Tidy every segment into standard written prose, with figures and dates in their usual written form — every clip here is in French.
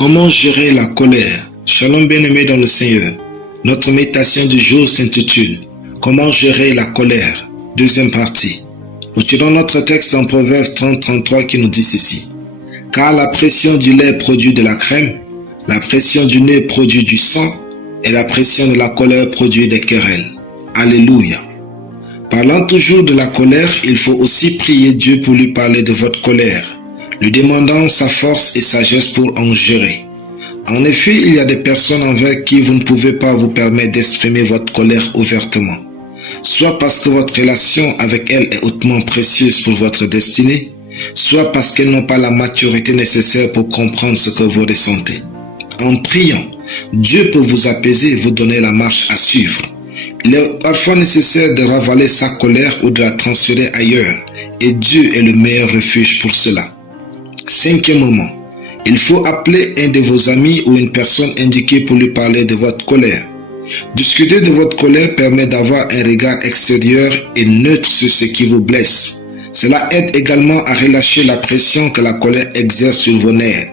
Comment gérer la colère? Shalom bien-aimés dans le Seigneur. Notre méditation du jour s'intitule « Comment gérer la colère ?» Deuxième partie. Nous tirons notre texte en Proverbe 30-33 qui nous dit ceci. « Car la pression du lait produit de la crème, la pression du nez produit du sang, et la pression de la colère produit des querelles. » Alléluia. Parlant toujours de la colère, il faut aussi prier Dieu pour lui parler de votre colère, lui demandant sa force et sagesse pour en gérer. En effet, il y a des personnes envers qui vous ne pouvez pas vous permettre d'exprimer votre colère ouvertement, soit parce que votre relation avec elles est hautement précieuse pour votre destinée, soit parce qu'elles n'ont pas la maturité nécessaire pour comprendre ce que vous ressentez. En priant, Dieu peut vous apaiser et vous donner la marche à suivre. Il est parfois nécessaire de ravaler sa colère ou de la transférer ailleurs, et Dieu est le meilleur refuge pour cela. Cinquièmement, il faut appeler un de vos amis ou une personne indiquée pour lui parler de votre colère. Discuter de votre colère permet d'avoir un regard extérieur et neutre sur ce qui vous blesse. Cela aide également à relâcher la pression que la colère exerce sur vos nerfs.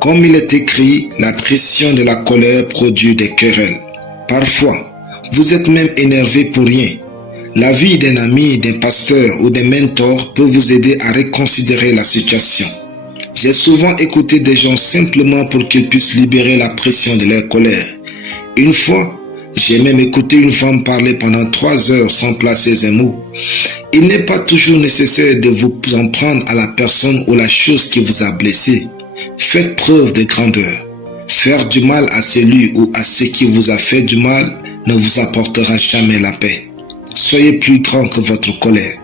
Comme il est écrit, la pression de la colère produit des querelles. Parfois, vous êtes même énervé pour rien. L'avis d'un ami, d'un pasteur ou d'un mentor peut vous aider à reconsidérer la situation. J'ai souvent écouté des gens simplement pour qu'ils puissent libérer la pression de leur colère. Une fois, j'ai même écouté une femme parler pendant 3 heures sans placer un mot. Il n'est pas toujours nécessaire de vous en prendre à la personne ou la chose qui vous a blessé. Faites preuve de grandeur. Faire du mal à celui ou à ce qui vous a fait du mal ne vous apportera jamais la paix. Soyez plus grand que votre colère.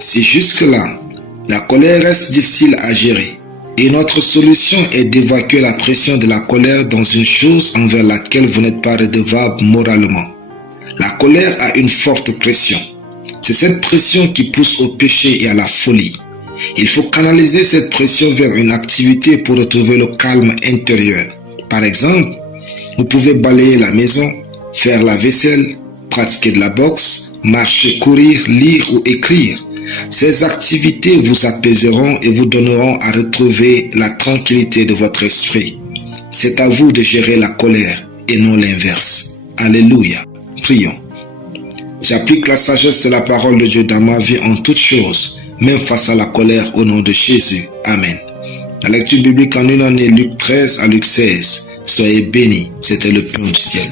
Si jusque-là, la colère reste difficile à gérer, et notre solution est d'évacuer la pression de la colère dans une chose envers laquelle vous n'êtes pas redevable moralement. La colère a une forte pression. C'est cette pression qui pousse au péché et à la folie. Il faut canaliser cette pression vers une activité pour retrouver le calme intérieur. Par exemple, vous pouvez balayer la maison, faire la vaisselle, pratiquer de la boxe, marcher, courir, lire ou écrire. Ces activités vous apaiseront et vous donneront à retrouver la tranquillité de votre esprit. C'est à vous de gérer la colère et non l'inverse. Alléluia. Prions. J'applique la sagesse de la parole de Dieu dans ma vie en toutes choses, même face à la colère au nom de Jésus. Amen. La lecture biblique en une année, Luc 13 à Luc 16. Soyez bénis, c'était le pain du ciel.